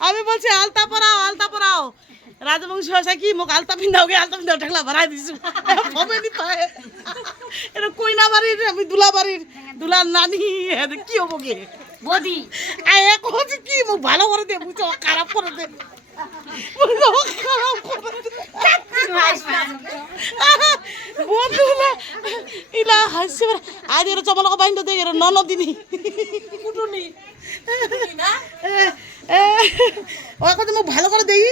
আমি বলছি আলতা পরাও রাজবংশী ভাষা কি মোক আলতা পিন্ধাও ঠেকলা ভরাই দিছো হবে নি পায় এটা কইনা বাড়ির আমি দুলার নানি কি হবো গে বদি এক হচ্ছে কি মোক ভালো করে দে বুঝছো খারাপ করে দে বন্ধুরা ইলা হাসি আজ এর চমলক বাইন্দ দে এর ননদিনী কুটুনি ও কথা মুখ ভালো করে দেই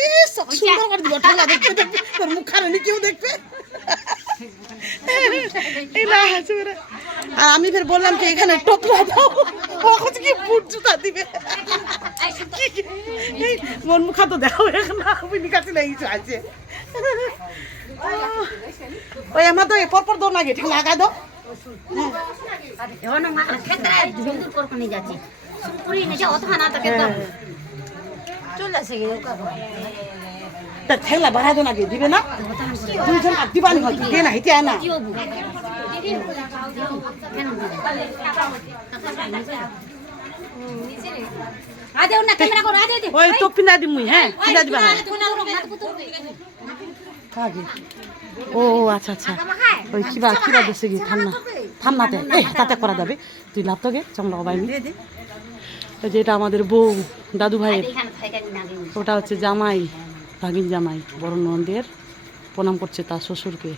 সুন্দর করে দিব ঠান্ডা দেখতে দেখবে তোর মুখ খারানি কেউ দেখবে ইলা হাসি আর আমি ফের বললাম কি এখানে টপলা দাও ও কথা কি বুট জুতা দিবে মন মুখা তো দেখো এখন আমি কাছে লাগি আছে ওই আমার তো পরপর দৌড় না গে ঠিক লাগা দাও এখন মা ক্ষেত্রে দূর করে নিয়ে যাচ্ছি পুরি নেছে অথা না তাকে দাও চলে আসে গে তা ঠেলা বাড়া দো না গে দিবে না দুইজন আর দিবানি হয় দে না হিতে না আদে ওনা ক্যামেরা করো আদে দে ওই তো পিনা দিমুই হ্যাঁ পিনা দিবা কাগে ও আচ্ছা আচ্ছা ওই কিবা দেশে গিয়ে থামনাতে তাতে করা যাবে তুই লাভ তো গে চমড়া বাইনি যেটা আমাদের বউ দাদু ভাইয়ের ওটা হচ্ছে জামাই ভাগিন জামাই বড় নন্দের প্রণাম করছে তার শ্বশুরকে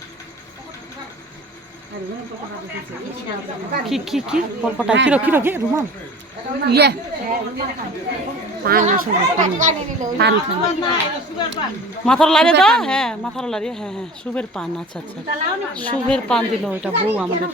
কি কি কি কলকাতা কিরো গে রুমাল ইয়ে পান মাথার লাড়িয়ে দাও হ্যাঁ মাথার লাড়িয়ে হ্যাঁ হ্যাঁ শুভের পান আচ্ছা আচ্ছা শুভের পান দিল ওইটা বউ আমাদের